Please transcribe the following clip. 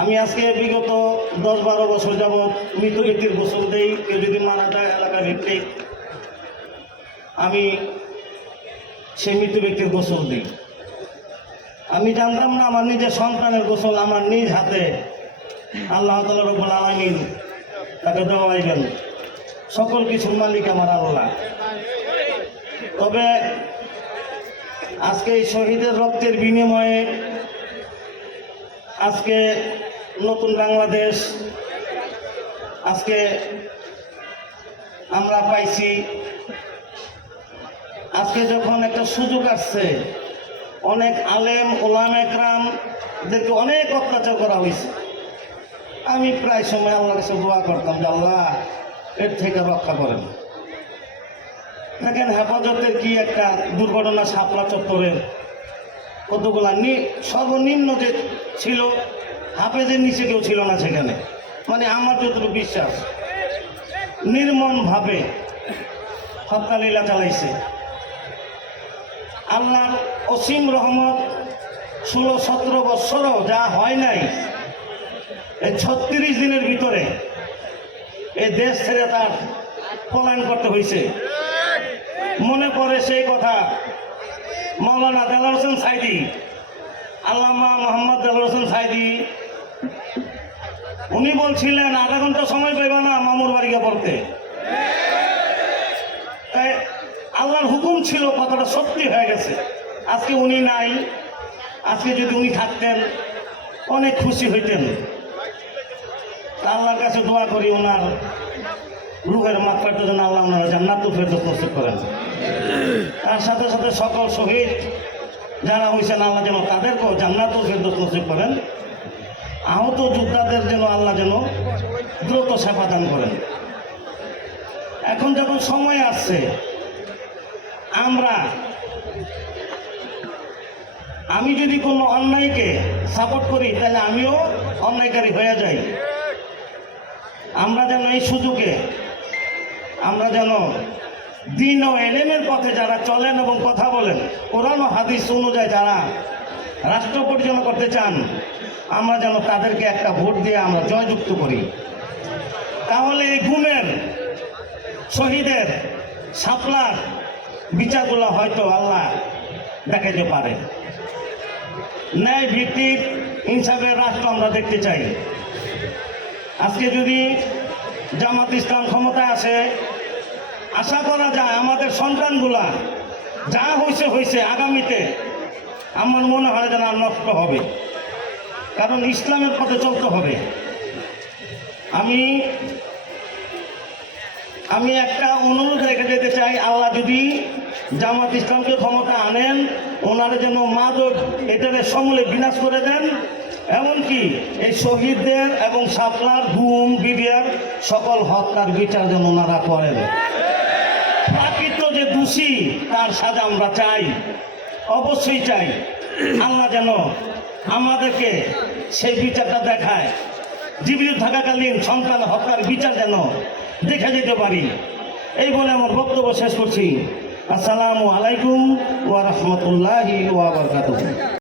আমি আজকে বিগত দশ বারো বছর যাবৎ মৃত ব্যক্তির গোসল দেই কেউ যদি মারা যায় এলাকা ভিত্তিক আমি সেই মৃত ব্যক্তির গোসল দিই। আমি জানতাম না আমার নিজের সন্তানের গোসল আমার নিজ হাতে। আল্লাহ তালা রব্বুল আলমিন তাকে দেওয়াইবেন সকল কিছুর মালিক আমার আল্লাহ। তবে আজকে এই শহীদের রক্তের বিনিময়ে আজকে নতুন বাংলাদেশ। আজকে আমরা পাইছি। আজকে যখন একটা সুযোগ আসছে, অনেক আলেম, ওলাম একরামদেরকে অনেক অত্যাচার করা হয়েছে। আমি প্রায় সময় আল্লাহর কাছে দোয়া করতাম যে, আল্লাহ, এর থেকে রক্ষা করেন। দেখেন, হেফাজতের কি একটা দুর্ঘটনা, শাপলা চত্বরের কতগুলা সর্বনিম্ন যে ছিল হাফেজের নিচে কেউ ছিল না সেখানে। মানে আমার যতটুকু বিশ্বাস, নির্মমভাবে লীলা চালাইছে। আল্লাহর অসীম রহমত ষোলো, সতেরো বৎসরও যা হয় নাই, এই ছত্রিশ দিনের ভিতরে এই দেশ ছেড়ে তার পলায়ন করতে হয়েছে মনে পড়ে সেই কথা মৌলানা দেলার হোসেন সাইদি, আল্লামা মোহাম্মদ দেলার হোসেন সাইদি উনি বলছিলেন, আধা ঘণ্টা সময় পাইবা না মামুর বাড়িকে পড়তে। আল্লাহর হুকুম ছিল, কথাটা সত্যি হয়ে গেছে। আজকে উনি নাই, আজকে যদি উনি থাকতেন, অনেক খুশি হইতেন। আল্লাহর কাছে দোয়া করি ওনার রুহের মাত্রাটা যেন আল্লাহ ওনারা জান্নাত ফেরত প্রস্তুত করেন। তার সাথে সাথে সকল শহীদ যারা হয়েছেন আল্লাহ যেন তাদেরকেও জান্নাতুল ফেরদৌস প্রস্তুত করেন। আহত যোদ্ধাদের যেন আল্লাহ যেন দ্রুত সেবা দান করেন। এখন যখন সময় আসছে, আমরা, আমি যদি কোনো অন্যায়কে সাপোর্ট করি, তাহলে আমিও অন্যায়কারী হয়ে যাই। আমরা যেন এই সুযোগে, আমরা যেন দিন ও এলেমের পথে যারা চলেন এবং কথা বলেন, কোরআন হাদিস অনুযায়ী যারা রাষ্ট্র পরিচালনা করতে চান, আমরা যেন তাদেরকে একটা ভোট দিয়ে আমরা জয়যুক্ত করি। তাহলে এই গুমের, শহীদের সাপলার বিচারগুলো হয়তো আল্লাহ দেখাইতে পারে। ন্যায় ভিত্তিক হিসাবে রাষ্ট্র আমরা দেখতে চাই। আজকে যদি জামাত ইসলাম ক্ষমতায় আসে, আশা করা যায় আমাদের সন্তানগুলা যা হয়েছে হয়েছে আগামীতে আমার মনে হয় যেন আর নষ্ট হবে। কারণ ইসলামের পথে চলতে হবে। আমি আমি একটা অনুরোধ রেখে যেতে চাই আল্লাহ যদি জামাত ইসলামকে ক্ষমতা আনেন ওনারা যেন মাদক এটারে সমূলে বিনাশ করে দেন এমনকি এই শহীদদের এবং সাপলার গুম বিবিয়ার সকল হত্যার বিচার যেন ওনারা করেন। প্রাকৃত যে দোষী তার সাজা আমরা চাই। অবশ্যই চাই আল্লাহ যেন আমাদেরকে সেই বিচারটা দেখায়। জীবিত থাকাকালীন সন্তান হত্যার বিচার যেন দেখে যেতে পারি। এই বলে আমার বক্তব্য শেষ করছি। আসসালামু আলাইকুম ওয়া রাহমাতুল্লাহি ওয়া বারাকাতুহু।